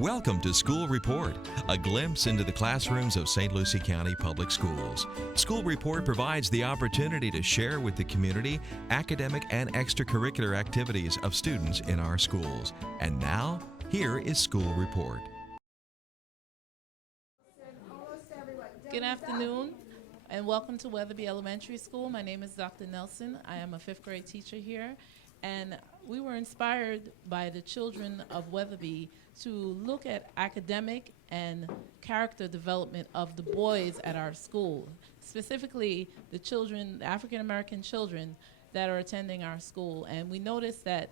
Welcome to School Report, a glimpse into the classrooms of St. Lucie County Public Schools. School Report provides the opportunity to share with the community academic and extracurricular activities of students in our schools. And now, here is School Report. Good afternoon and welcome to Weatherbee Elementary School. My name is Dr. Nelson. I am a 5th grade teacher here, and we were inspired by the children of Weatherbee to look at academic and character development of the boys at our school, specifically the children, the African American children that are attending our school. And we noticed that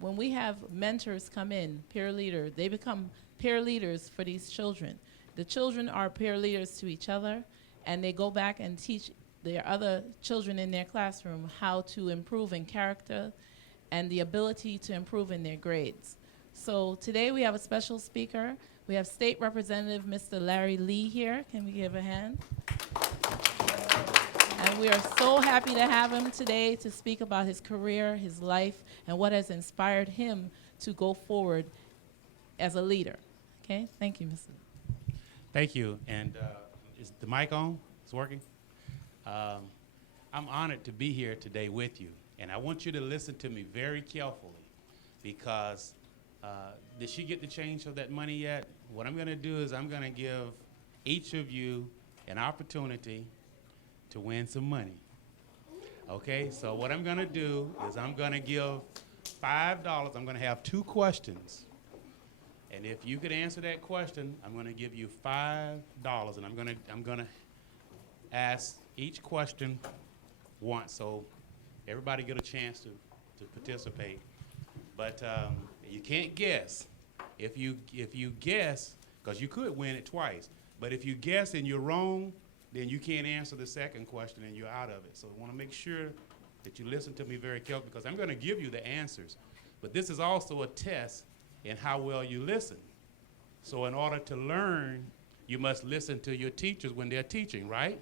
when we have mentors come in, peer leaders, they become peer leaders for these children. The children are peer leaders to each other, and they go back and teach their other children in their classroom how to improve in character and the ability to improve in their grades. So today we have a special speaker. We have State Representative Mr. Larry Lee here. Can we give a hand? And we are so happy to have him today to speak about his career, his life, and what has inspired him to go forward as a leader. Okay, thank you, Mr. Thank you. And is the mic on? It's working? I'm honored to be here today with you. And I want you to listen to me very carefully because did she get the change of that money yet? What I'm going to do is I'm going to give each of you an opportunity to win some money. Okay? So what I'm going to do is I'm going to give $5. I'm going to have 2 questions. And if you could answer that question, I'm going to give you $5, and I'm going to ask each question once, so everybody get a chance to participate. But you can't guess. If you guess, because you could win it twice, but if you guess and you're wrong, then you can't answer the second question and you're out of it. So I want to make sure that you listen to me very carefully because I'm going to give you the answers. But this is also a test in how well you listen. So in order to learn, you must listen to your teachers when they're teaching, right?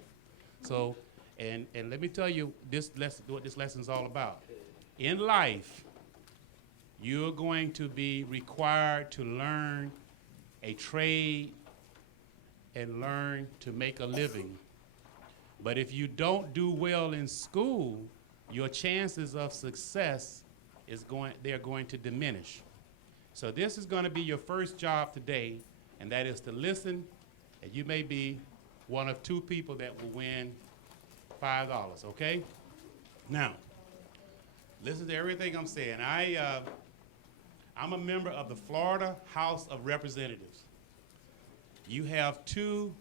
So, and let me tell you what this lesson is all about. In life, you're going to be required to learn a trade and learn to make a living. But if you don't do well in school, your chances of success they're going to diminish. So this is going to be your first job today, and that is to listen, and you may be one of 2 people that will win $5, okay? Now, listen to everything I'm saying. I'm a member of the Florida House of Representatives. You have 2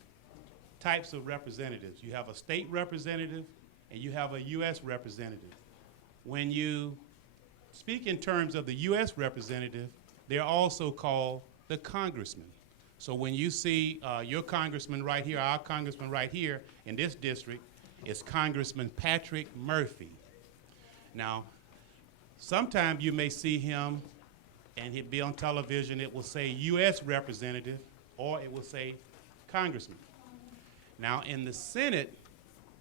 types of representatives. You have a state representative, and you have a U.S. representative. When you speak in terms of the U.S. representative, they're also called the congressman. So when you see your congressman right here, our congressman right here in this district, is Congressman Patrick Murphy. Now, sometimes you may see him and he'll be on television, it will say U.S. representative, or it will say congressman. Now in the Senate,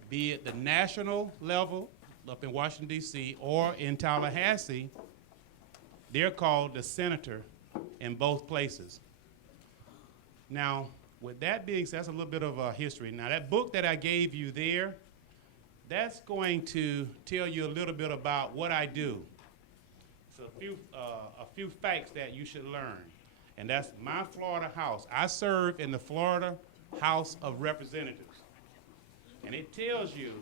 be it the national level up in Washington, D.C., or in Tallahassee, they're called the senator in both places. Now, with that being said, that's a little bit of history. Now, that book that I gave you there, that's going to tell you a little bit about what I do. So a few facts that you should learn, and that's my Florida House. I serve in the Florida House of Representatives, and it tells you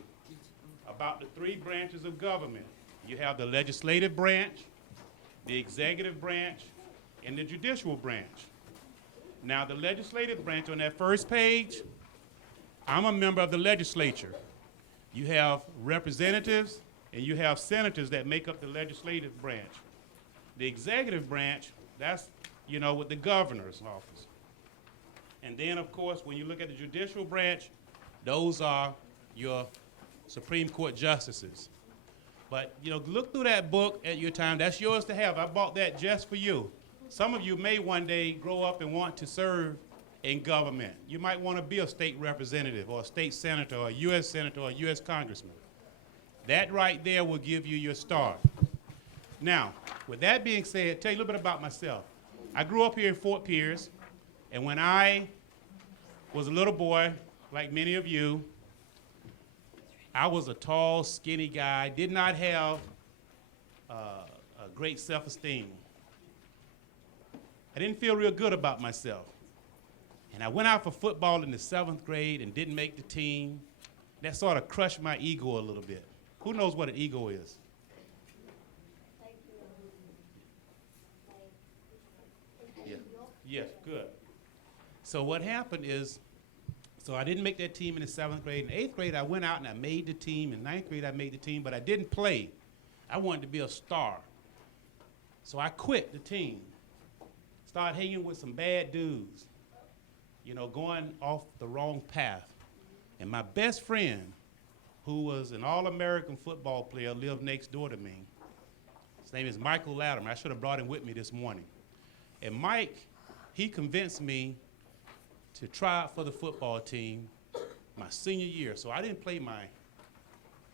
about the 3 branches of government. You have the legislative branch, the executive branch, and the judicial branch. Now, the legislative branch, on that first page, I'm a member of the legislature. You have representatives and you have senators that make up the legislative branch. The executive branch, that's, with the governor's office. And then, of course, when you look at the judicial branch, those are your Supreme Court justices. But, look through that book at your time. That's yours to have. I bought that just for you. Some of you may one day grow up and want to serve in government. You might want to be a state representative or a state senator or a U.S. senator or a U.S. congressman. That right there will give you your start. Now, with that being said, tell you a little bit about myself. I grew up here in Fort Pierce. And when I was a little boy, like many of you, I was a tall, skinny guy, did not have a great self-esteem. I didn't feel real good about myself. And I went out for football in the 7th grade and didn't make the team. That sort of crushed my ego a little bit. Who knows what an ego is? Yeah. Yes, good. So what happened is, so I didn't make that team in the 7th grade. In 8th grade, I went out and I made the team. In 9th grade, I made the team, but I didn't play. I wanted to be a star. So I quit the team. Started hanging with some bad dudes, you know, going off the wrong path. And my best friend, who was an All-American football player, lived next door to me. His name is Michael Latimer. I should have brought him with me this morning. And Mike, he convinced me to try out for the football team my senior year. So I didn't play my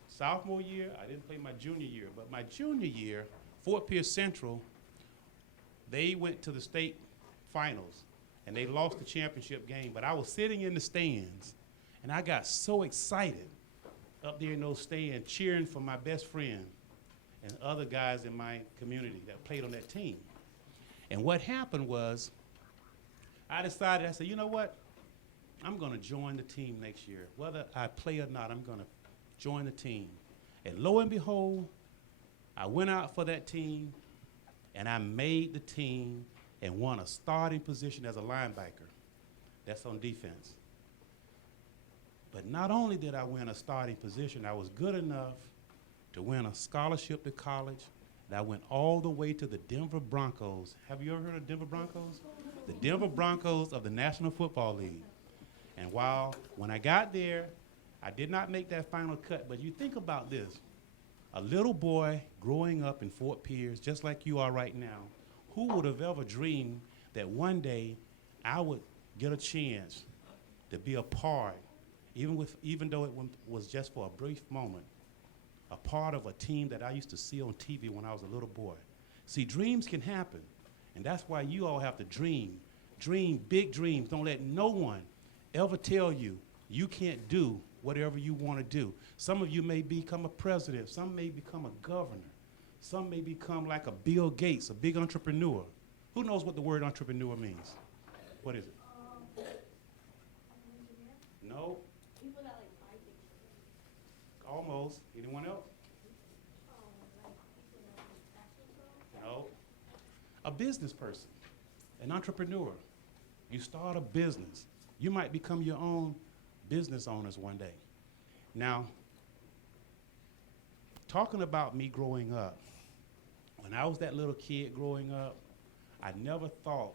sophomore year, I didn't play my junior year, but my junior year, Fort Pierce Central, they went to the state finals and they lost the championship game, but I was sitting in the stands and I got so excited up there in those stands cheering for my best friend and other guys in my community that played on that team. And what happened was, I decided, I said, you know what? I'm gonna join the team next year. Whether I play or not, I'm gonna join the team. And lo and behold, I went out for that team and I made the team and won a starting position as a linebacker. That's on defense. But not only did I win a starting position, I was good enough to win a scholarship to college, and I went all the way to the Denver Broncos. Have you ever heard of Denver Broncos? The Denver Broncos of the National Football League. And when I got there, I did not make that final cut, but you think about this. A little boy growing up in Fort Pierce, just like you are right now, who would have ever dreamed that one day I would get a chance to be a part, even though it was just for a brief moment, a part of a team that I used to see on TV when I was a little boy. See, dreams can happen, and that's why you all have to dream. Dream big dreams. Don't let no one ever tell you you can't do whatever you want to do. Some of you may become a president. Some may become a governor. Some may become like a Bill Gates, a big entrepreneur. Who knows what the word entrepreneur means? What is it? No? People that like buy things. Almost. Anyone else? Like people that like fashion shows. No. A business person, an entrepreneur. You start a business. You might become your own business owners one day. Now, talking about me growing up, when I was that little kid growing up, I never thought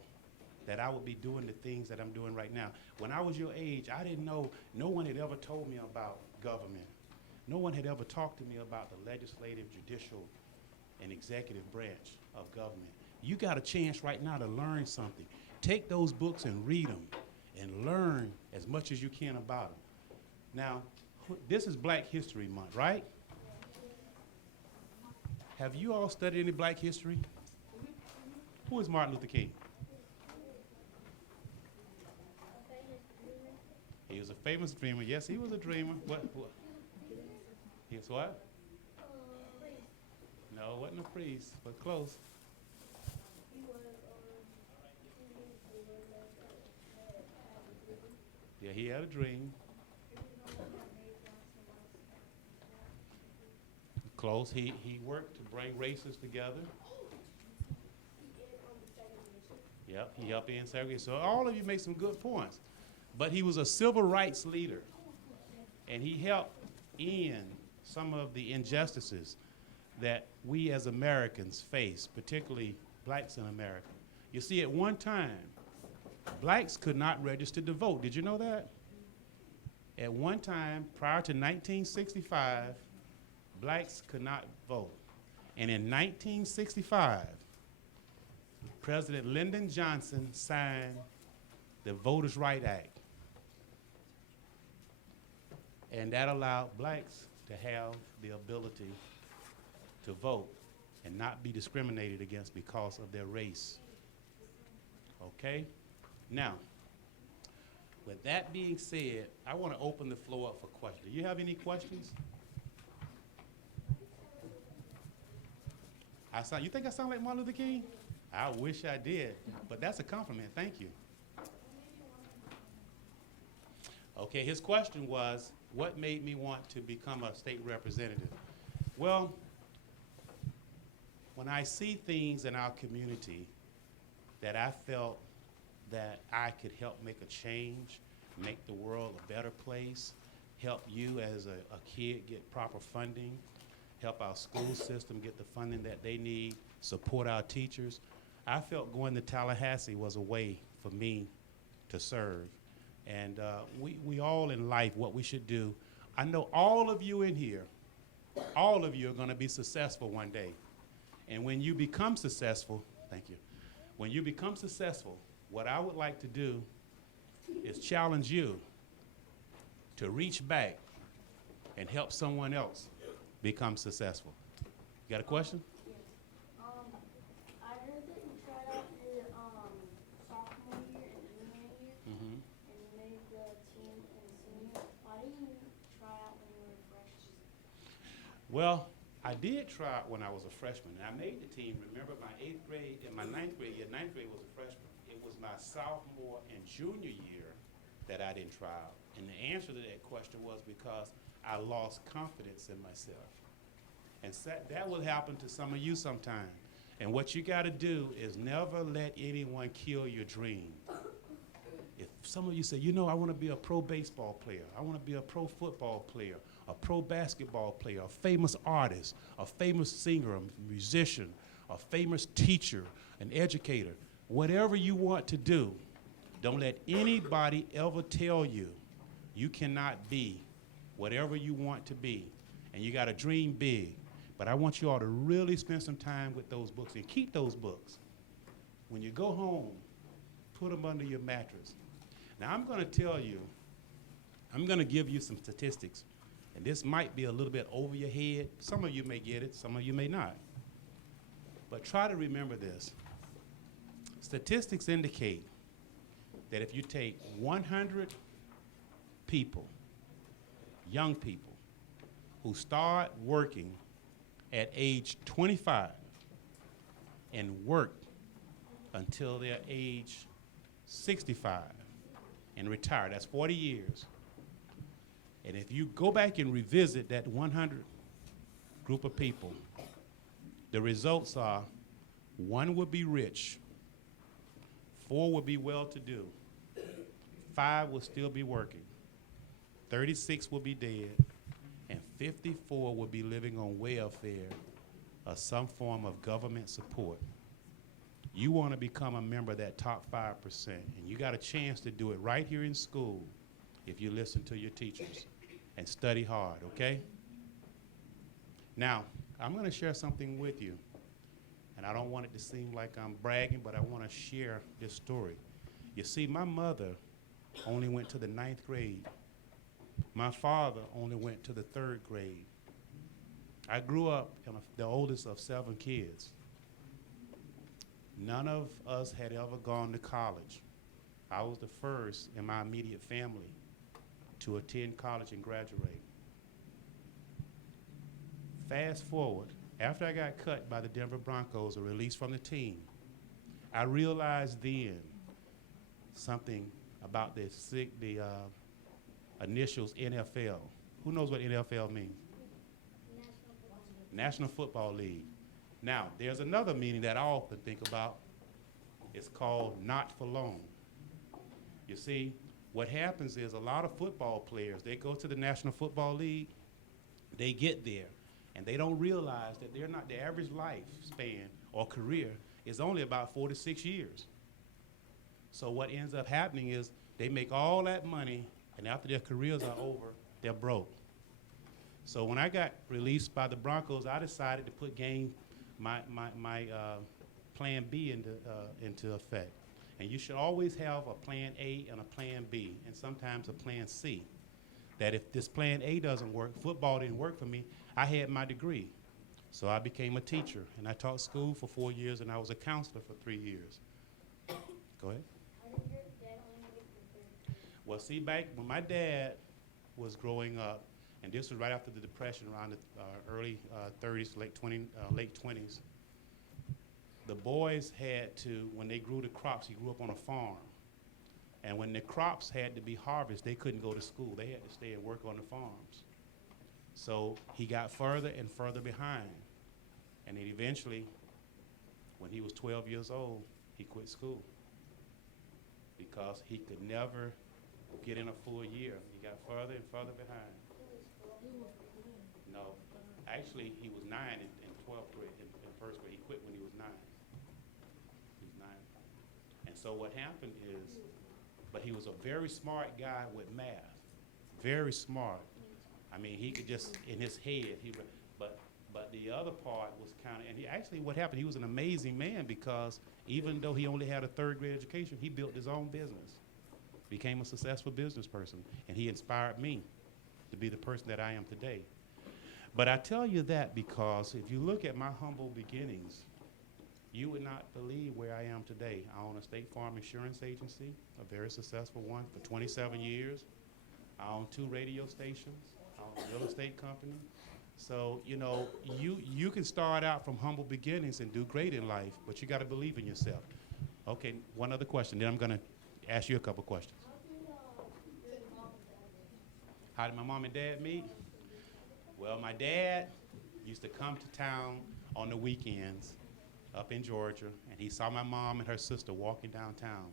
that I would be doing the things that I'm doing right now. When I was your age, I didn't know, no one had ever told me about government. No one had ever talked to me about the legislative, judicial, and executive branch of government. You got a chance right now to learn something. Take those books and read them and learn as much as you can about them. Now, this is Black History Month, right? Have you all studied any Black history? Who is Martin Luther King? He was a famous dreamer. Yes, he was a dreamer. What? He was what? No, wasn't a priest, but close. Yeah, he had a dream. Close. He worked to bring races together. Yep, he helped end segregation. So all of you make some good points. But he was a civil rights leader, and he helped end some of the injustices that we as Americans face, particularly blacks in America. You see, at one time, blacks could not register to vote. Did you know that? At one time, prior to 1965, blacks could not vote. And in 1965, President Lyndon Johnson signed the Voters' Right Act. And that allowed blacks to have the ability to vote and not be discriminated against because of their race. Okay? Now, With that being said, I want to open the floor up for questions. Do you have any questions? You think I sound like Martin Luther King? I wish I did, but that's a compliment. Thank you. Okay, his question was, what made me want to become a state representative? Well, when I see things in our community that I felt that I could help make a change, make the world a better place, help you as a kid get proper funding, help our school system get the funding that they need, support our teachers, I felt going to Tallahassee was a way for me to serve. And we all in life, what we should do, I know all of you in here, all of you are going to be successful one day. And when you become successful, thank you, when you become successful, what I would like to do is challenge you to reach back and help someone else become successful. You got a question? Yes. I heard that you tried out your sophomore year and junior year, Mm-hmm. and you made the team in senior. Why didn't you try out when you were a freshman? Well, I did try it when I was a freshman, and I made the team. Remember, my 8th grade and my 9th grade year, 9th grade was a freshman. It was my sophomore and junior year that I didn't try out. And the answer to that question was because I lost confidence in myself. And that will happen to some of you sometime. And what you got to do is never let anyone kill your dream. If some of you say, you know, I want to be a pro baseball player, I want to be a pro football player, a pro basketball player, a famous artist, a famous singer, a musician, a famous teacher, an educator, whatever you want to do, don't let anybody ever tell you you cannot be whatever you want to be. And you got to dream big. But I want you all to really spend some time with those books and keep those books. When you go home, put them under your mattress. Now, I'm going to tell you, I'm going to give you some statistics. And this might be a little bit over your head. Some of you may get it, some of you may not. But try to remember this. Statistics indicate that if you take 100 people, young people, who start working at age 25 and work until they're age 65 and retire, that's 40 years. And if you go back and revisit that 100 group of people, the results are 1 would be rich, 4 would be well-to-do, 5 will still be working, 36 will be dead, and 54 will be living on welfare or some form of government support. You want to become a member of that top 5%, and you got a chance to do it right here in school if you listen to your teachers and study hard, okay? Now, I'm going to share something with you, and I don't want it to seem like I'm bragging, but I want to share this story. You see, my mother only went to the 9th grade. My father only went to the 3rd grade. I grew up the oldest of 7 kids. None of us had ever gone to college. I was the first in my immediate family to attend college and graduate. Fast forward, after I got cut by the Denver Broncos or released from the team, I realized then something about the initials NFL. Who knows what NFL means? National Football League. Now, there's another meaning that I often think about. It's called not for long. You see, what happens is a lot of football players, they go to the National Football League, they get there, and they don't realize that they're not, the average lifespan or career is only about 4 to 6 years. So what ends up happening is they make all that money, and after their careers are over, they're broke. So when I got released by the Broncos, I decided to put my plan B into effect. And you should always have a plan A and a plan B, and sometimes a plan C. That if this plan A doesn't work, football didn't work for me, I had my degree. So I became a teacher, and I taught school for 4 years, and I was a counselor for 3 years. Go ahead. How did your dad only make it to 3rd grade? Well, see, back when my dad was growing up, and this was right after the Depression, around the early 30s, late 20s, the boys had to, when they grew the crops, he grew up on a farm. And when the crops had to be harvested, they couldn't go to school. They had to stay and work on the farms. So he got further and further behind. And then eventually, when he was 12 years old, he quit school because he could never get in a full year. He got further and further behind. No, actually, he was 9 in 12th grade, in first grade. He quit when he was 9. He was 9. And so what happened is, but he was a very smart guy with math, very smart. I mean, he could just, in his head, but the other part was kind of, and he actually, what happened, he was an amazing man because even though he only had a 3rd grade education, he built his own business, became a successful business person, and he inspired me to be the person that I am today. But I tell you that because if you look at my humble beginnings, you would not believe where I am today. I own a State Farm insurance agency, a very successful one for 27 years. I own 2 radio stations. I own a real estate company. So, you know, you can start out from humble beginnings and do great in life, but you got to believe in yourself. Okay, one other question, then I'm going to ask you a couple questions. How did my mom and dad meet? Well, my dad used to come to town on the weekends up in Georgia, and he saw my mom and her sister walking downtown.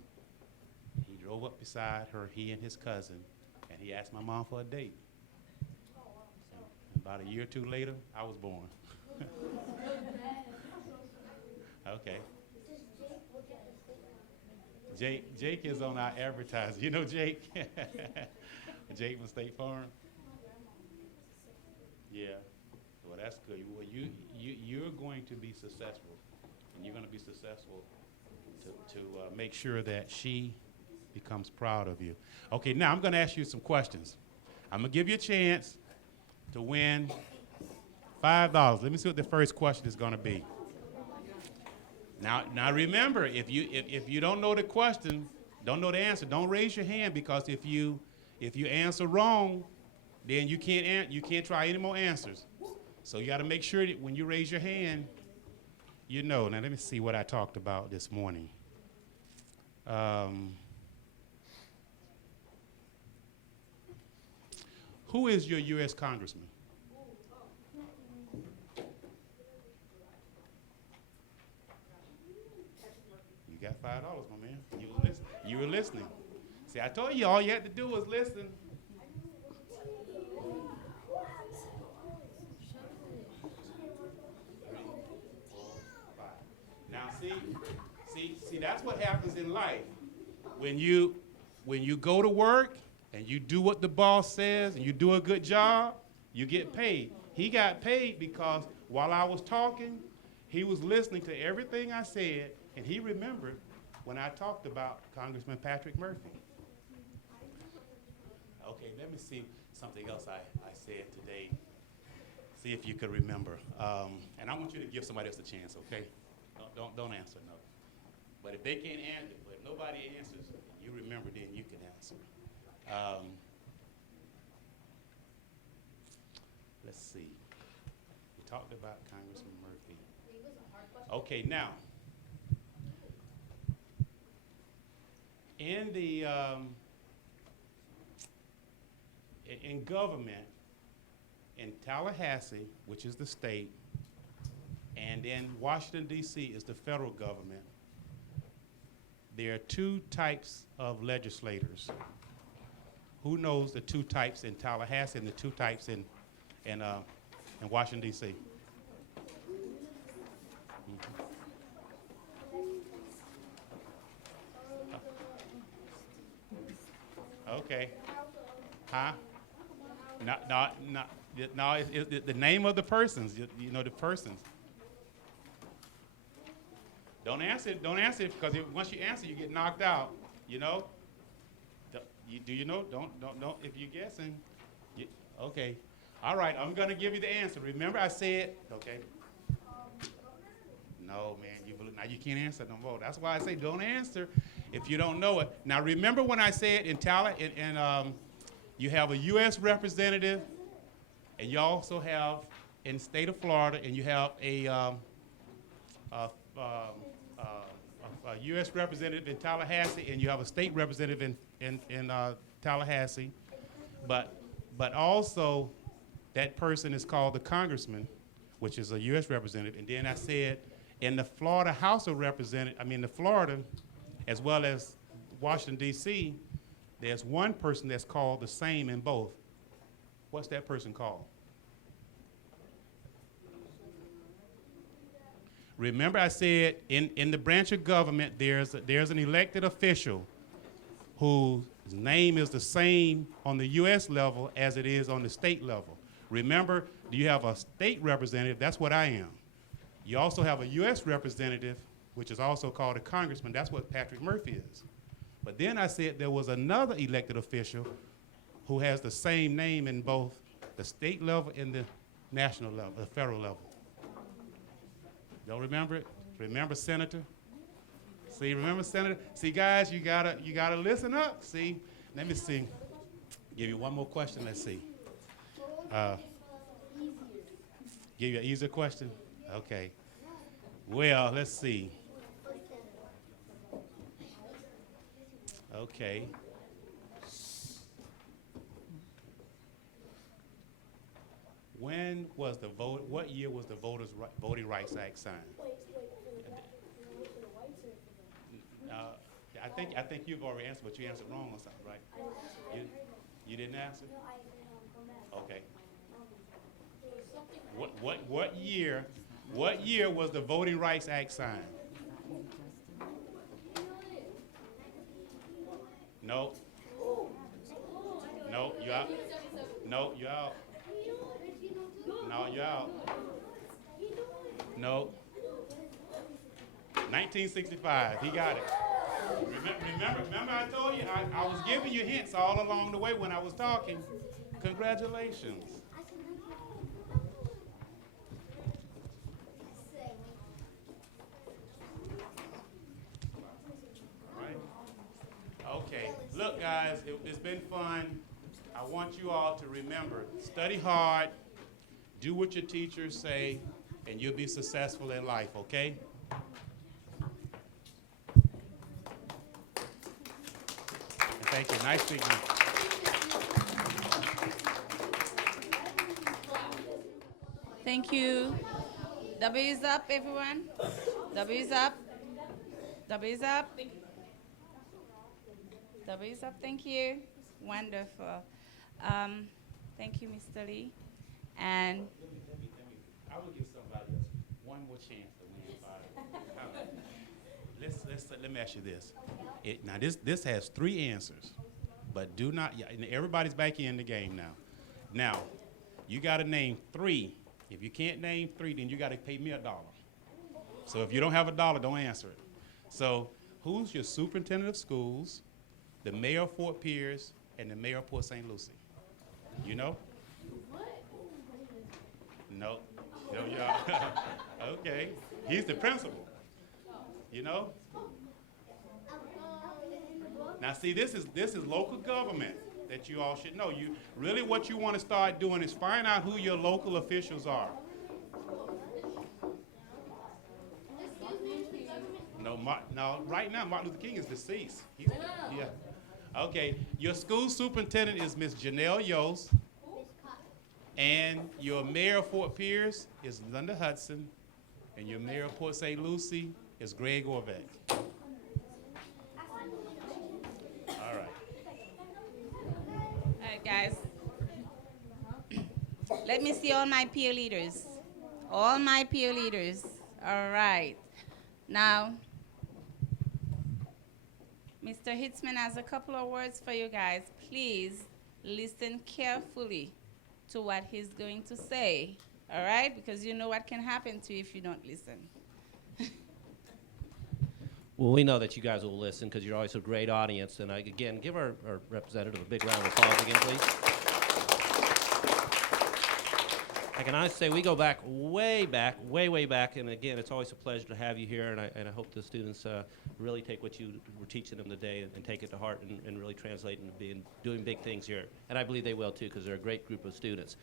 He drove up beside her, he and his cousin, and he asked my mom for a date. And about a year or 2 later, I was born. Okay. Jake is on our advertising. You know Jake? Jake from State Farm? Yeah. Well, that's good. Well, you're going to be successful. And you're going to be successful to make sure that she becomes proud of you. Okay, now I'm going to ask you some questions. I'm going to give you a chance to win $5. Let me see what the first question is going to be. Now remember, if you don't know the question, don't know the answer, don't raise your hand, because if you answer wrong, then you can't try any more answers. So you got to make sure that when you raise your hand, you know. Now let me see what I talked about this morning. Who is your U.S. Congressman? You got $5, my man. You were listening. See, I told you all you had to do was listen. Now, see, that's what happens in life. When you go to work and you do what the boss says and you do a good job, you get paid. He got paid because while I was talking, he was listening to everything I said, and he remembered when I talked about Congressman Patrick Murphy. Okay, let me see something else I said today. See if you could remember. And I want you to give somebody else a chance, okay? Don't answer no. But if they can't answer, but if nobody answers, you remember, then you can answer. Let's see. We talked about Congressman Murphy. Okay, now, in the in government, in Tallahassee, which is the state, and in Washington, D.C. is the federal government, there are 2 types of legislators. Who knows the 2 types in Tallahassee and the 2 types in Washington, D.C.? Okay. Huh? No, it's the name of the persons, you know, the persons. Don't answer because once you answer, you get knocked out, you know? Do you know? Don't, if you're guessing. Okay. All right, I'm going to give you the answer. Remember I said, okay. No, man, now you can't answer no more. That's why I say don't answer. If you don't know it. Now, remember when I said in talent, you have a U.S. representative, and you also have in the state of Florida, and you have a U.S. representative in Tallahassee, and you have a state representative in Tallahassee. But also, that person is called the congressman, which is a U.S. representative. And then I said, in the Florida House of Representatives, the Florida, as well as Washington, D.C., there's one person that's called the same in both. What's that person called? Remember I said in the branch of government, there's an elected official whose name is the same on the U.S. level as it is on the state level. Remember, you have a state representative, that's what I am. You also have a U.S. representative, which is also called a congressman, that's what Patrick Murphy is. But then I said there was another elected official who has the same name in both the state level and the national level, the federal level. Don't remember it? Remember Senator? See, remember Senator? See, guys, you gotta listen up. See, let me see. Give you one more question. Let's see. Give you an easier question. Okay. Well, let's see. Okay. When was the vote? What year was the Voting Rights Act signed? I think you've already answered, but you answered wrong or something, right? You didn't answer? Okay. What year? What year was the Voting Rights Act signed? No. No, you out. No, you out. No, you're out. No. 1965. He got it. Remember I told you I was giving you hints all along the way when I was talking. Congratulations. Right. Okay. Look, guys, it's been fun. I want you all to remember, study hard, do what your teachers say, and you'll be successful in life, okay? And thank you. Nice speaking. Thank you. W is up, everyone. W is up. W is up. W is up. Thank you. Wonderful. Thank you, Mr. Lee. And I will give somebody else one more chance to win. Let me ask you this. Now this has 3 answers, but do not. And everybody's back in the game now. Now, you got to name 3. If you can't name 3, then you got to pay me $1. So if you don't have $1, don't answer it. So who's your superintendent of schools, the mayor of Fort Pierce, and the mayor of Port St. Lucie? You know? No, y'all. Okay, he's the principal. You know. Now, see, this is local government that you all should know. You really what you want to start doing is find out who your local officials are. No, right now Martin Luther King is deceased. Yeah. Okay, your school superintendent is Miss Janelle Yost. And your mayor of Fort Pierce is Linda Hudson, and your mayor of Port St. Lucie is Greg Orbeck. All right. all right, guys. Let me see all my peer leaders. All my peer leaders. All right. Now, Mr. Hitzman has a couple of words for you guys. Please listen carefully to what he's going to say, all right? Because you know what can happen to you if you don't listen. Well, we know that you guys will listen because you're always a great audience. And again, give our representative a big round of applause again, please. I can honestly say we go back, way, way back, and again, it's always a pleasure to have you here, and I hope the students really take what you were teaching them today and take it to heart and really translate into doing big things here. And I believe they will too, because they're a great group of students.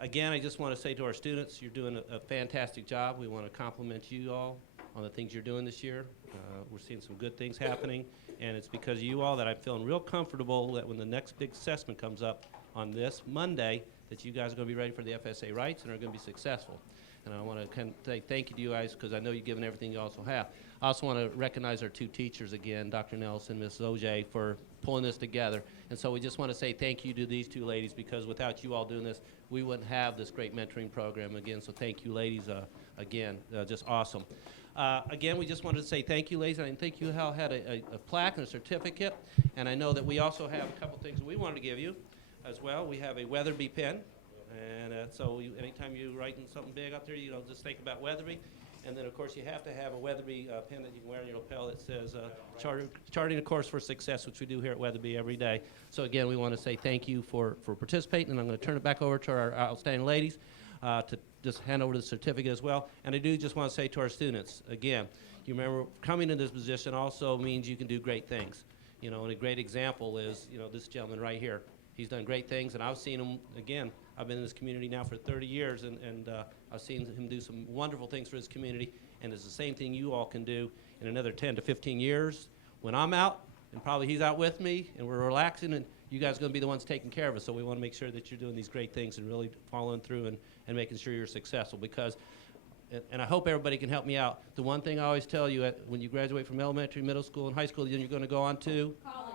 Again, I just want to say to our students, you're doing a fantastic job. We want to compliment you all on the things you're doing this year. We're seeing some good things happening, and it's because of you all that I'm feeling real comfortable that when the next big assessment comes up on this Monday, that you guys are going to be ready for the FSA rights and are going to be successful. And I want to say thank you to you guys, because I know you've given everything you also have. I also want to recognize our two teachers again, Dr. Nelson, Ms. Oj, for pulling this together. And so we just want to say thank you to these two ladies, because without you all doing this, we wouldn't have this great mentoring program again. So thank you, ladies, again, just awesome. Again, we just wanted to say thank you, ladies. And thank you, Hal had a plaque and a certificate. And I know that we also have a couple things that we wanted to give you as well. We have a Weatherbee pen. And so anytime you're writing something big up there, just think about Weatherbee. And then, of course, you have to have a Weatherbee pen that you can wear on your lapel that says charting a course for success, which we do here at Weatherbee every day. So, again, we want to say thank you for participating. And I'm going to turn it back over to our outstanding ladies to just hand over the certificate as well. And I do just want to say to our students, again, you remember coming in this position also means you can do great things. And a great example is, this gentleman right here. He's done great things, and I've seen him, again, I've been in this community now for 30 years, and I've seen him do some wonderful things for his community, and it's the same thing you all can do in another 10 to 15 years. When I'm out, and probably he's out with me, and we're relaxing, and you guys are going to be the ones taking care of us, so we want to make sure that you're doing these great things and really following through and making sure you're successful, because, and I hope everybody can help me out, the one thing I always tell you when you graduate from elementary, middle school, and high school, then you're going to go on to? College.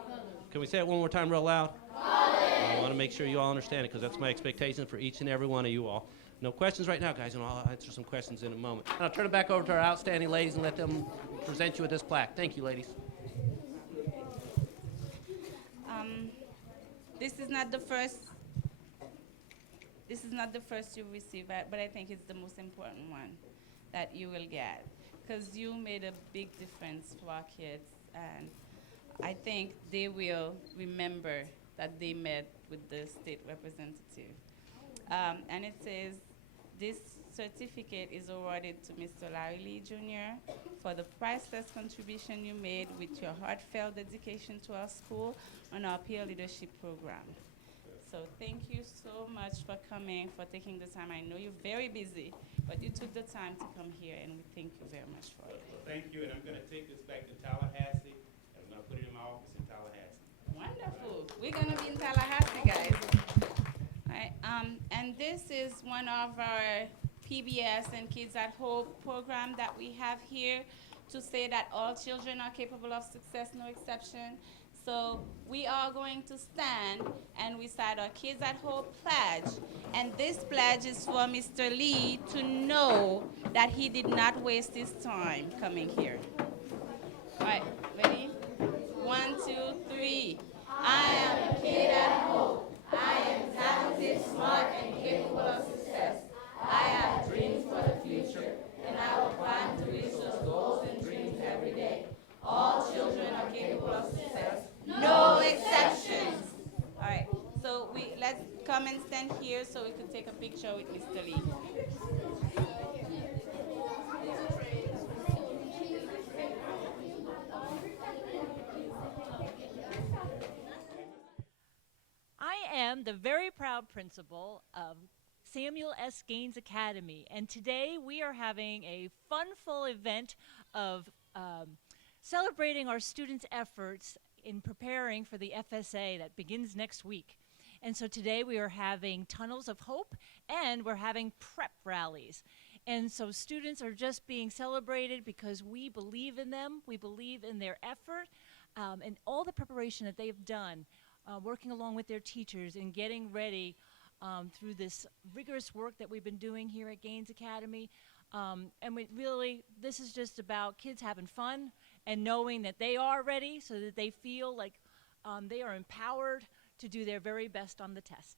Can we say it one more time real loud? I want to make sure you all understand it, because that's my expectation for each and every one of you all. No questions right now, guys, and I'll answer some questions in a moment. And I'll turn it back over to our outstanding ladies and let them present you with this plaque. Thank you, ladies. This is not the first you receive, but I think it's the most important one that you will get, because you made a big difference for our kids, and I think they will remember that they met with the state representative. And it says, this certificate is awarded to Mr. Larry Lee Jr. for the priceless contribution you made with your heartfelt dedication to our school and our peer leadership program. So thank you so much for coming, for taking the time. I know you're very busy, but you took the time to come here, and we thank you very much for it. Well, thank you, and I'm going to take this back to Tallahassee, and I'm going to put it in my office in Tallahassee. Wonderful. We're going to be in Tallahassee, guys. All right, and this is one of our PBS and Kids at Hope program that we have here to say that all children are capable of success, no exception. So we are going to stand and recite our Kids at Hope pledge. And this pledge is for Mr. Lee to know that he did not waste his time coming here. All right, ready? 1, 2, 3. I am a kid at Hope. I am talented, smart, and capable of success. I have dreams for the future, and I will plan to reach those goals and dreams every day. All children are capable of success, no exceptions. All right, so let's come and stand here so we could take a picture with Mr. Lee. I am the very proud principal of Samuel S. Gaines Academy, and today we are having a fun-full event of celebrating our students' efforts in preparing for the FSA that begins next week. And so today we are having Tunnels of Hope, and we're having prep rallies. And so students are just being celebrated because we believe in them, we believe in their effort, and all the preparation that they've done, working along with their teachers and getting ready through this rigorous work that we've been doing here at Gaines Academy. And this is just about kids having fun and knowing that they are ready so that they feel like they are empowered to do their very best on the test.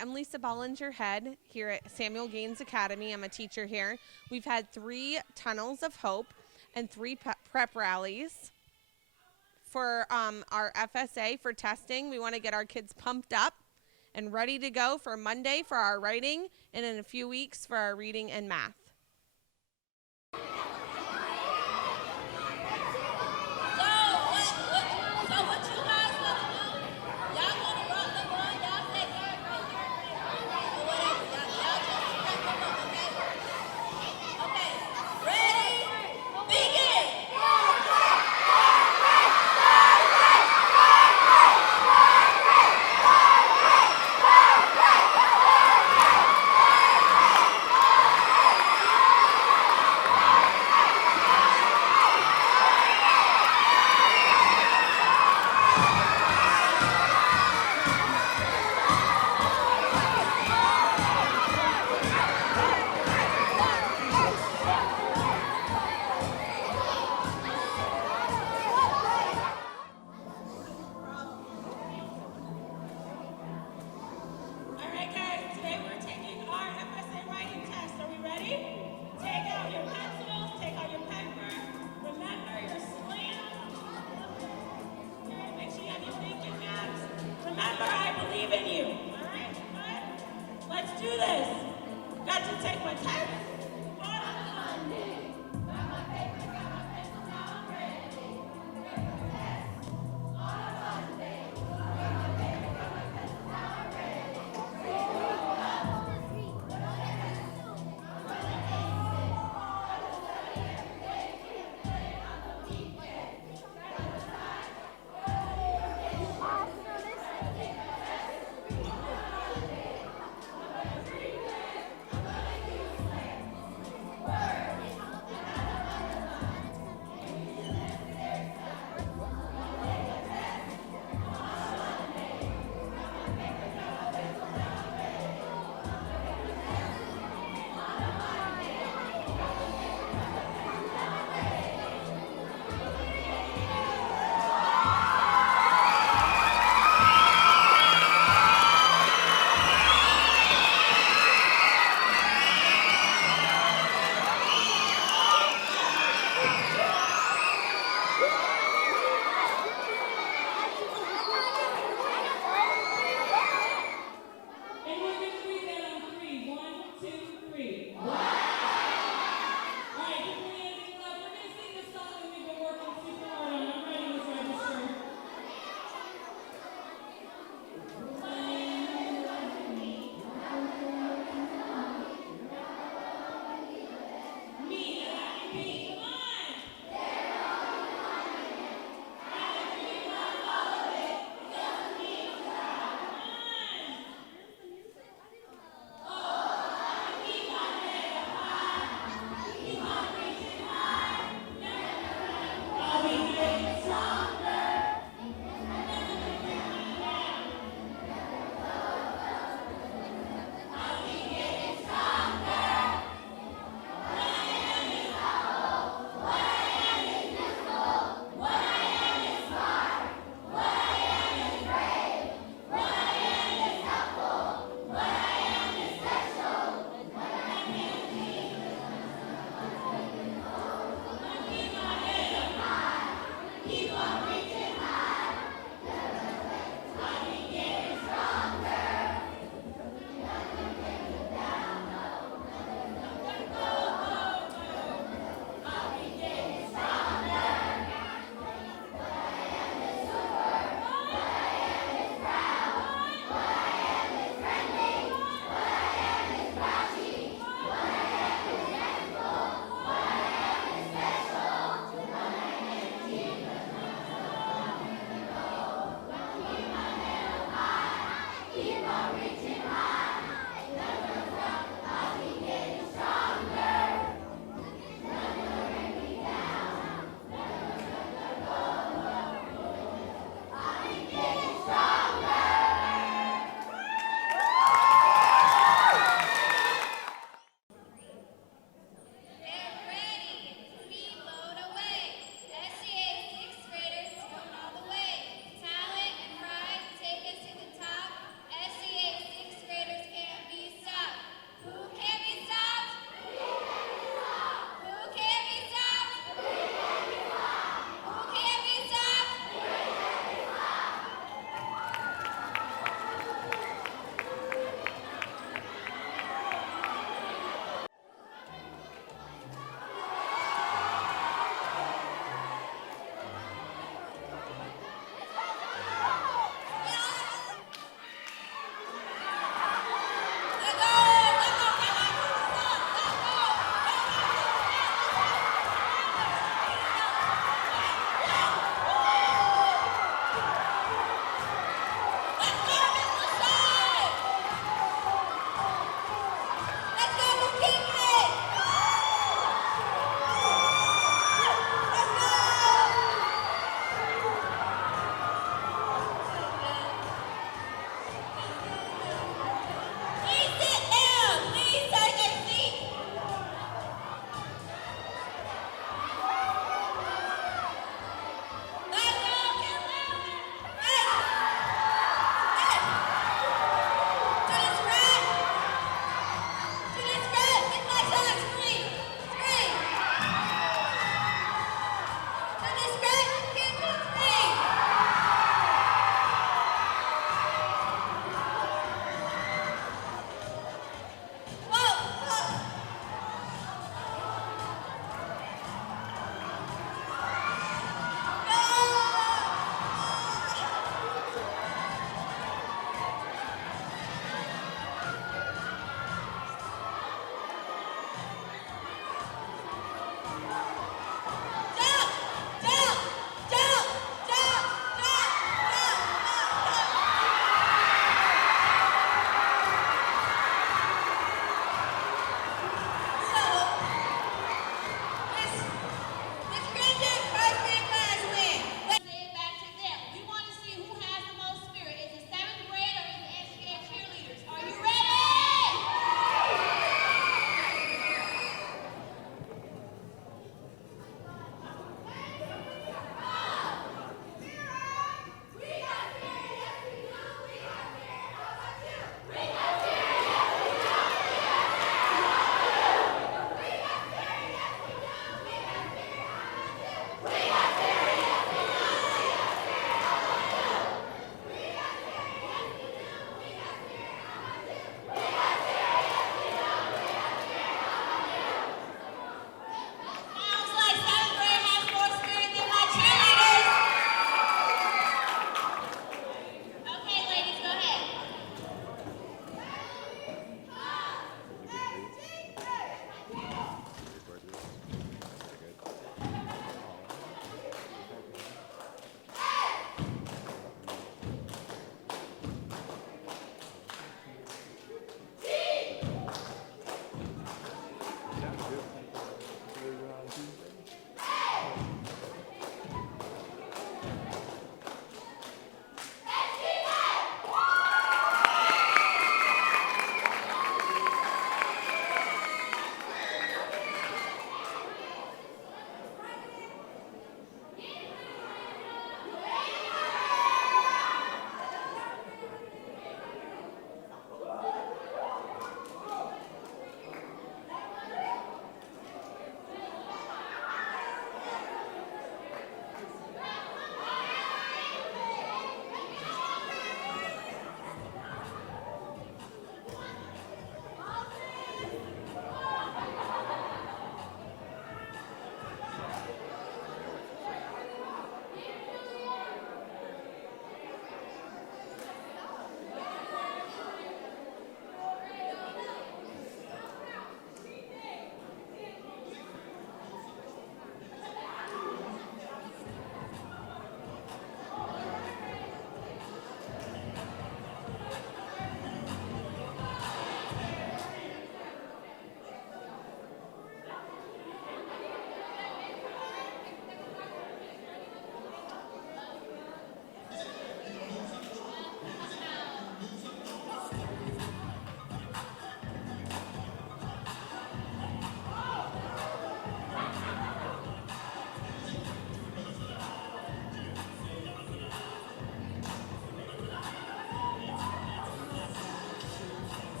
I'm Lisa Bollinger, head here at Samuel Gaines Academy. I'm a teacher here. We've had 3 Tunnels of Hope and 3 prep rallies for our FSA for testing. We want to get our kids pumped up and ready to go for Monday for our writing, and in a few weeks for our reading and math.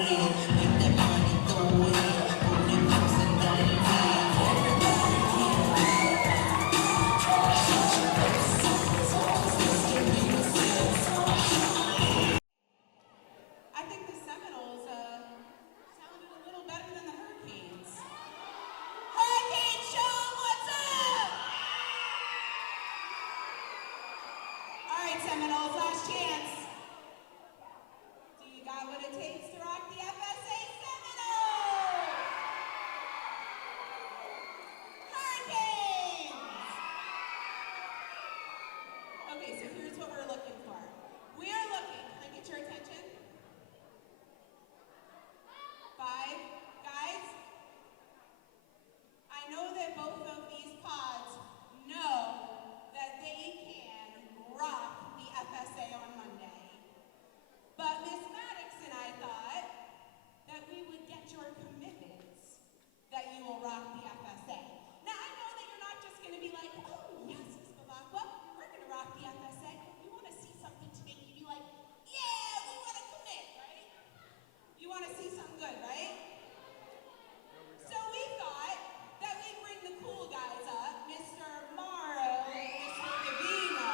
I think the Seminoles sounded a little better than the Hurricanes. Hurricanes, show 'em what's up! All right, Seminoles, last chance. Do you got what it takes to rock the FSA Seminoles? Hurricanes! Okay, so here's what we're looking for. We're looking, can I get your attention? 5, guys, I know that both of these pods know that they can rock the FSA on Monday. But Miss Maddox and I thought that we would get your commitments that you will rock the FSA. Now I know that you're not just going to be like, oh yes, Miss Babakwa, we're going to rock the FSA. You want to see something to make you be like, yeah, we want to commit, right? You want to see something good, right? So we thought that we'd bring the cool guys up, Mr. Morrow and Mr. Davino.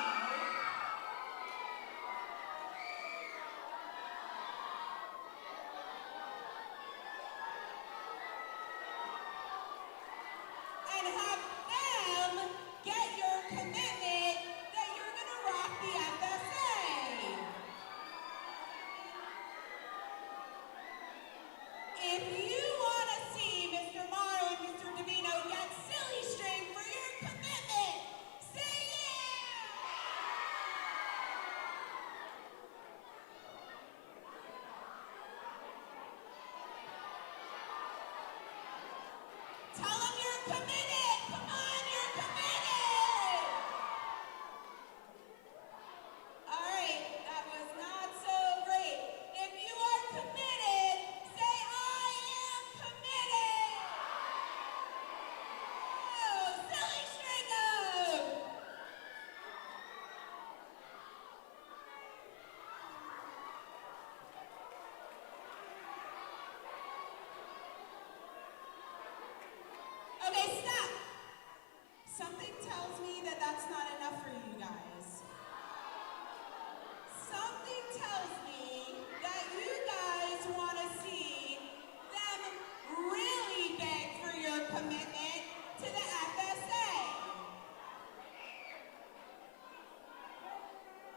And have them get your commitment that you're going to rock the FSA. If you want to see Mr. Morrow and Mr. Davino get silly string for your commitment, say yeah! Tell them you're committed! Come on, you're committed! All right, that was not so great. If you are committed, say I am committed! Oh, silly string 'em! Okay, stop. Something tells me that that's not enough for you guys. Something tells me that you guys want to see them really beg for your commitment to the FSA.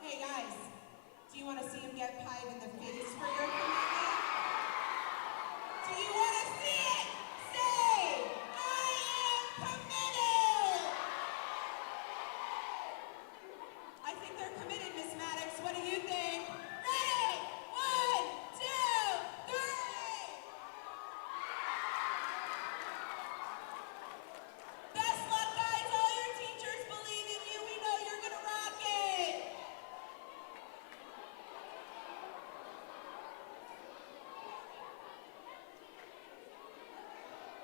Hey guys, do you want to see them get pied in the face for your commitment? Do you want to see it? Say, I am committed! I think they're committed, Miss Maddox. What do you think? Ready? 1, 2, 3! Best luck, guys. All your teachers believe in you. We know you're going to rock it.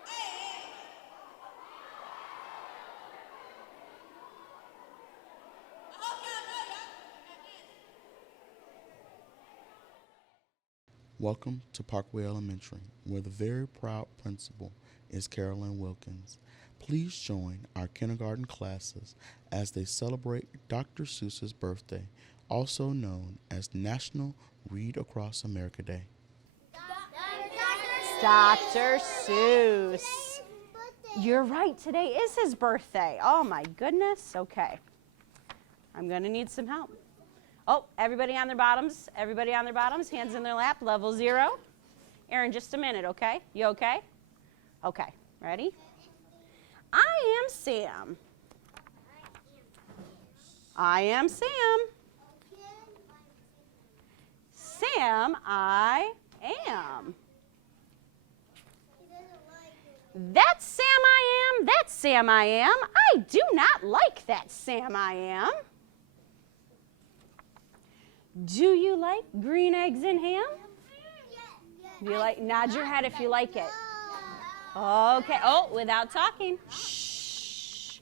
Hey! Welcome to Parkway Elementary, where the very proud principal is Carolyn Wilkins. Please join our kindergarten classes as they celebrate Dr. Seuss's birthday, also known as National Read Across America Day. Dr. Seuss. You're right, today is his birthday. Oh my goodness, okay. I'm gonna need some help. Oh, everybody on their bottoms, hands in their lap, level 0. Aaron, just a minute, okay? You okay? Okay, ready? I am Sam. I am Sam. Sam, I am. That's Sam I am, that's Sam I am. I do not like that Sam I am. Do you like green eggs and ham? Do you like, nod your head if you like it. Okay, oh, without talking. Shh.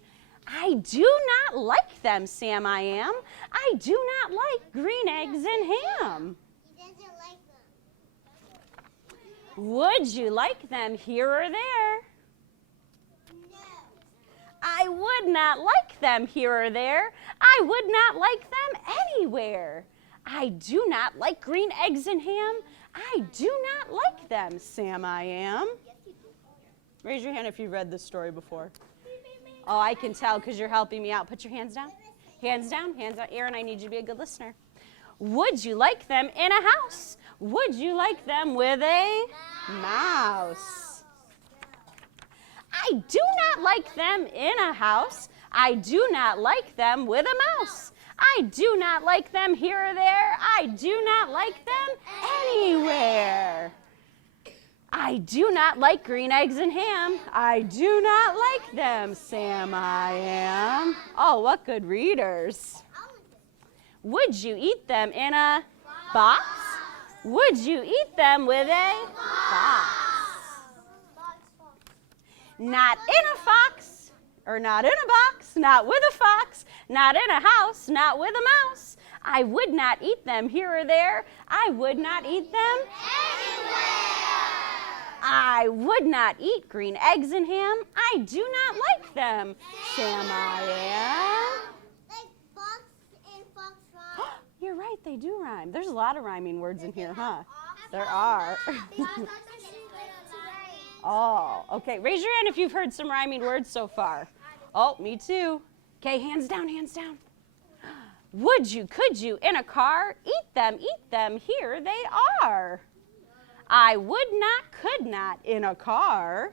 I do not like them, Sam I am. I do not like green eggs and ham. He doesn't like them. Would you like them here or there? No. I would not like them here or there. I would not like them anywhere. I do not like green eggs and ham. I do not like them, Sam I am. Raise your hand if you've read this story before. Oh, I can tell because you're helping me out. Put your hands down. Hands down, hands down. Aaron, I need you to be a good listener. Would you like them in a house? Would you like them with a mouse? I do not like them in a house. I do not like them with a mouse. I do not like them here or there. I do not like them anywhere. I do not like green eggs and ham. I do not like them, Sam I am. Oh, what good readers. Would you eat them in a box? Would you eat them with a fox? Not in a fox, or not in a box, not with a fox, not in a house, not with a mouse. I would not eat them here or there. I would not eat them anywhere. I would not eat green eggs and ham. I do not like them, Sam I am. Like box and fox rhyme. You're right, they do rhyme. There's a lot of rhyming words in here, huh? There are. Oh, okay. Raise your hand if you've heard some rhyming words so far. Oh, me too. Okay, hands down, hands down. Would you, could you, in a car, eat them, here they are. I would not, could not, in a car.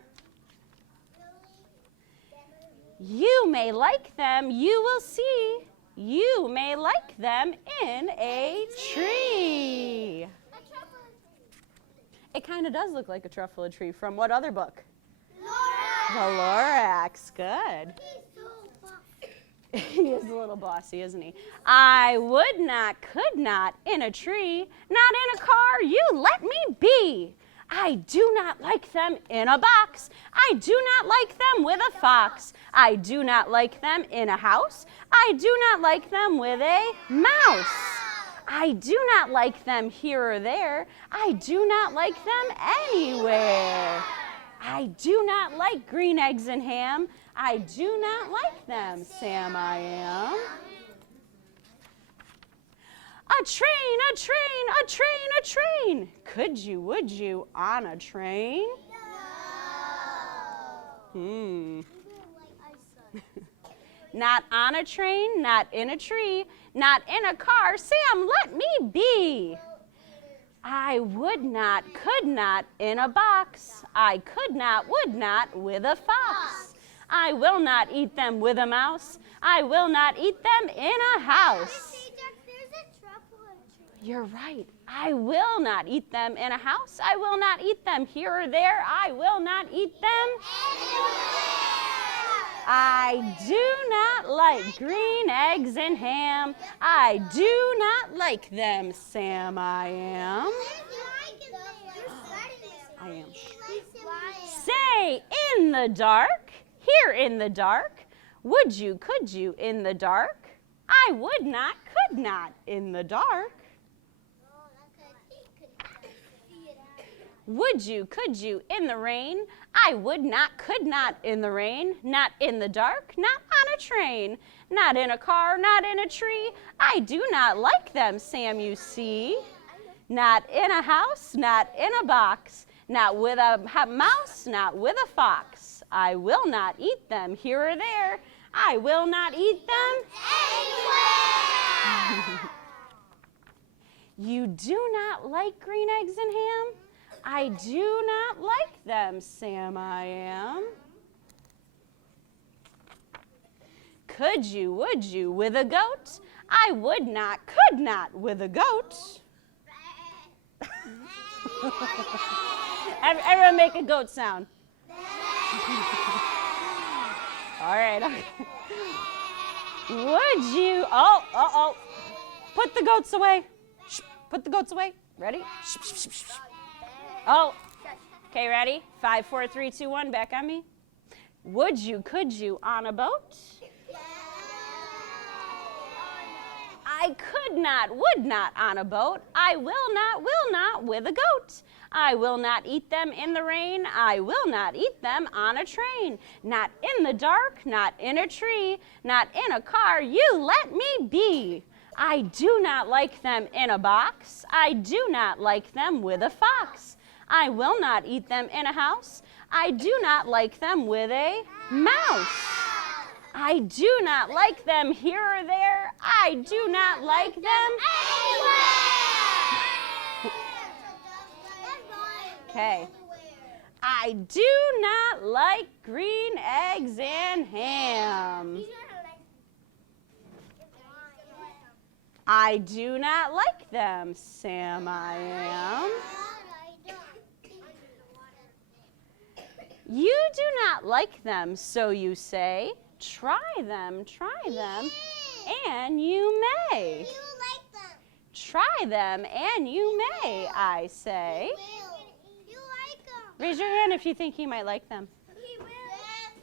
You may like them, you will see. You may like them in a tree. It kind of does look like a truffle tree. From what other book? Lorax. The Lorax. Good. He's so bossy. He is a little bossy, isn't he? I would not, could not, in a tree, not in a car, you let me be. I do not like them in a box. I do not like them with a fox. I do not like them in a house. I do not like them with a mouse. I do not like them here or there. I do not like them anywhere. I do not like green eggs and ham. I do not like them, Sam I am. A train, a train, a train, a train. Could you, would you, on a train? No. Not on a train, not in a tree, not in a car. Sam, let me be. I would not, could not, in a box. I could not, would not, with a fox. I will not eat them with a mouse. I will not eat them in a house. You're right. I will not eat them in a house. I will not eat them here or there. I will not eat them anywhere. I do not like green eggs and ham. I do not like them, Sam I am. I am. Say in the dark, here in the dark. Would you, could you, in the dark? I would not, could not, in the dark. Would you, could you, in the rain? I would not, could not, in the rain. Not in the dark, not on a train. Not in a car, not in a tree. I do not like them, Sam, you see. Not in a house, not in a box. Not with a mouse, not with a fox. I will not eat them here or there. I will not eat them anywhere. You do not like green eggs and ham? I do not like them, Sam I am. Could you, would you, with a goat? I would not, could not, with a goat. Everyone make a goat sound. All right. Okay. Would you, put the goats away. Shh, put the goats away. Ready? Shh, shh, shh, shh. Oh, okay, ready? 5, 4, 3, 2, 1, back on me. Would you, could you, on a boat? I could not, would not on a boat. I will not with a goat. I will not eat them in the rain. I will not eat them on a train. Not in the dark, not in a tree, not in a car. You let me be. I do not like them in a box. I do not like them with a fox. I will not eat them in a house. I do not like them with a mouse. I do not like them here or there. I do not like them anywhere. Okay. I do not like green eggs and ham. I do not like them, Sam, I am. You do not like them, so you say. Try them, and you may. Try them, and you may, I say. Raise your hand if you think he might like them.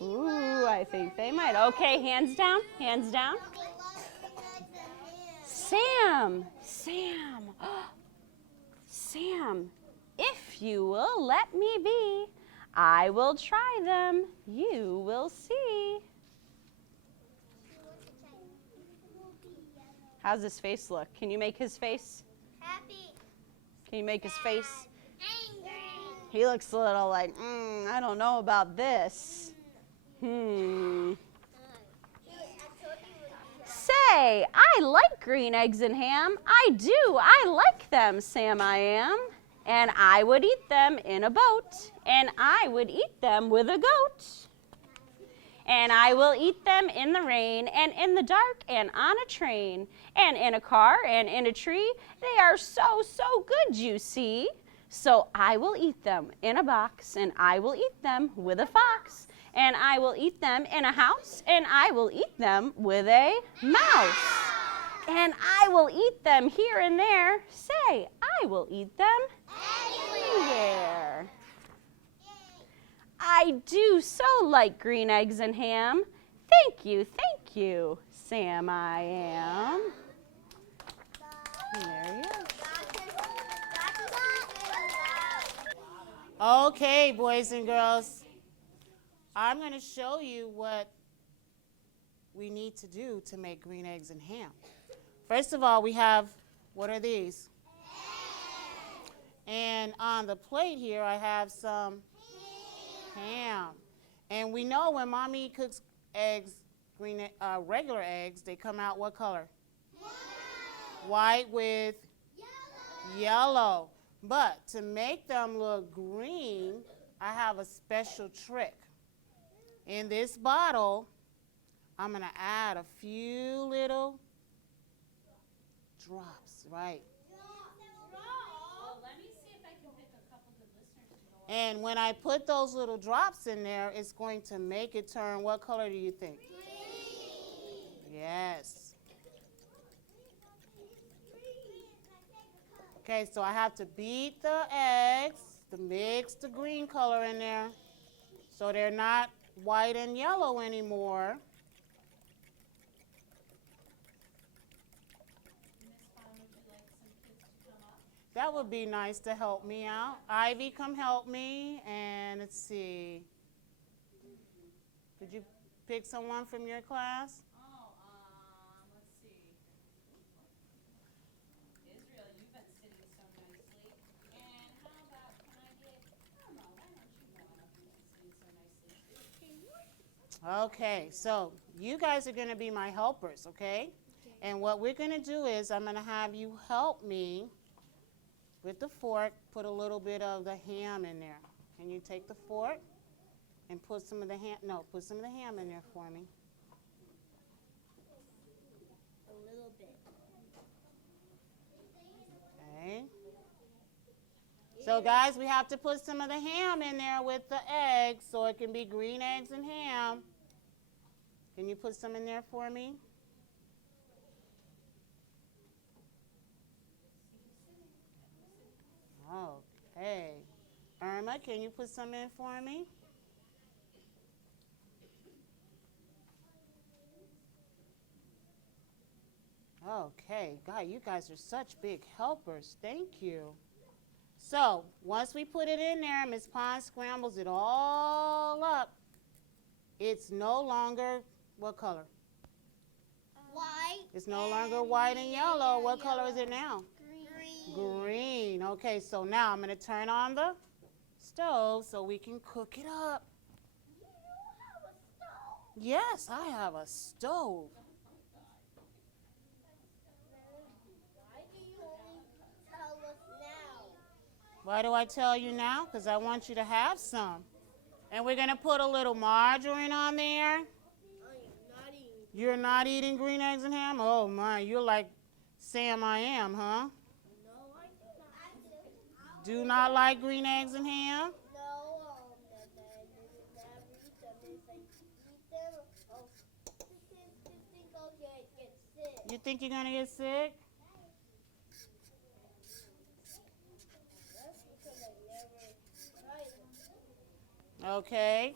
Ooh, I think they might. Okay, hands down, hands down. Sam, Sam, if you will let me be, I will try them, you will see. How's his face look? Can you make his face? Happy. Can you make his face? Angry. He looks a little like, I don't know about this. Say, I like green eggs and ham. I do, I like them, Sam I am. And I would eat them in a boat. And I would eat them with a goat. And I will eat them in the rain and in the dark and on a train and in a car and in a tree. They are so good, you see. So I will eat them in a box and I will eat them with a fox. And I will eat them in a house and I will eat them with a mouse. And I will eat them here and there. Say, I will eat them anywhere. I do so like green eggs and ham. Thank you, Sam I am. And there he is. Okay, boys and girls, I'm going to show you what we need to do to make green eggs and ham. First of all, we have, what are these? And on the plate here, I have some ham. And we know when Mommy cooks eggs, regular eggs, they come out what color? White with yellow. But to make them look green, I have a special trick. In this bottle, I'm going to add a few little drops, right? And when I put those little drops in there, it's going to make it turn, what color do you think? Green. Yes. Okay, so I have to beat the eggs to mix the green color in there so they're not white and yellow anymore. That would be nice to help me out. Ivy, come help me. And let's see. Did you pick someone from your class? Let's see. Israel, you've been sitting so nicely. And how about, can I get, Irma, why don't you go up? You've been sitting so nicely too. Okay, so you guys are going to be my helpers, okay? And what we're going to do is I'm going to have you help me with the fork, put a little bit of the ham in there. Can you take the fork and put some of the ham, put some of the ham in there for me. A little bit. Okay. So guys, we have to put some of the ham in there with the eggs so it can be green eggs and ham. Can you put some in there for me? Okay. Irma, can you put some in for me? Okay, God, you guys are such big helpers. Thank you. So once we put it in there, Miss Pond scrambles it all up. It's no longer what color? White. It's no longer white and yellow. What color is it now? Green. Green. Okay, so now I'm going to turn on the stove so we can cook it up. You have a stove. Yes, I have a stove. Why do you only tell us now? Why do I tell you now? Because I want you to have some. And we're going to put a little margarine on there. I am not eating. You're not eating green eggs and ham? Oh, my. You're like Sam I am, huh? No, I do not. Do not like green eggs and ham? No, never eat them. If I eat them, I think I'll get sick. You think you're going to get sick? That's because I never tried them. Okay.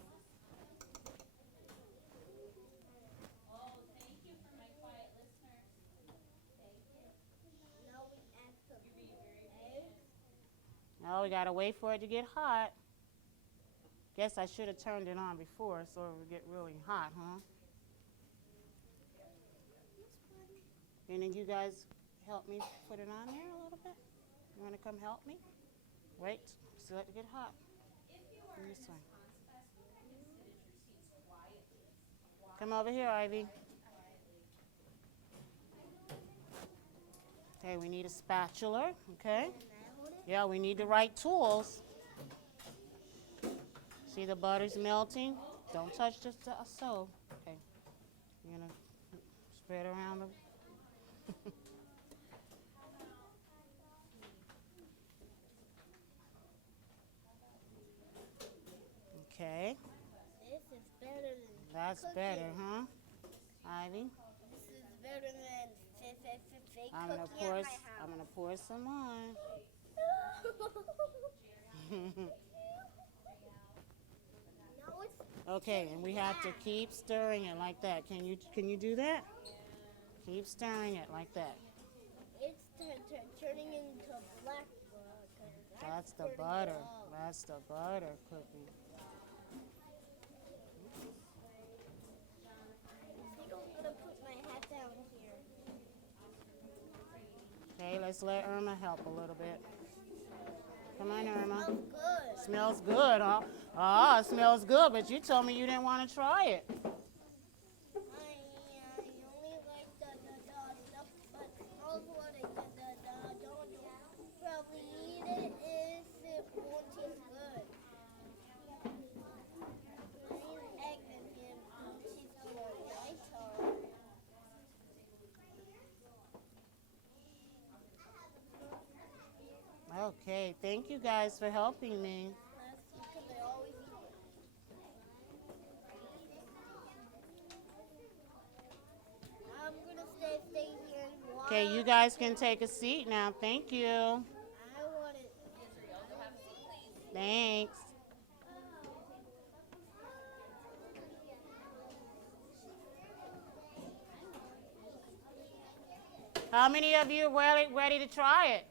Now we add some eggs. Now we got to wait for it to get hot. Guess I should have turned it on before so it would get really hot, huh? And then you guys help me put it on there a little bit? You want to come help me? Wait, just let it get hot. This way. Come over here, Ivy. Okay, we need a spatula, okay? Yeah, we need the right tools. See the butter's melting? Don't touch the stove. Okay, you're gonna spread around the Okay, This is better than that's cooking. better, huh? Ivy, This is better than fake I'm gonna cooking pour. at my house. I'm gonna pour some on. No, it's Okay, and we have to keep stirring it like that. Can you do that? Keep stirring it like that. it's turning into black butter. That's the turning butter. up. That's the butter cooking. I think I'm gonna put my hat down here. Okay, let's let Irma help a little bit. Come on, Irma. Smells good. Smells good, huh? Ah, it smells good, but you told me you didn't want to try it. I only like the stuff, but also what I don't probably eat it if it won't taste good. Egg and ham don't taste good on my tongue. Okay, thank you guys for helping me. That's because I always eat it. I'm gonna stay here and watch. Okay, you guys can take a seat now. Thank you. I want it. Thanks. How many of you are ready to try it?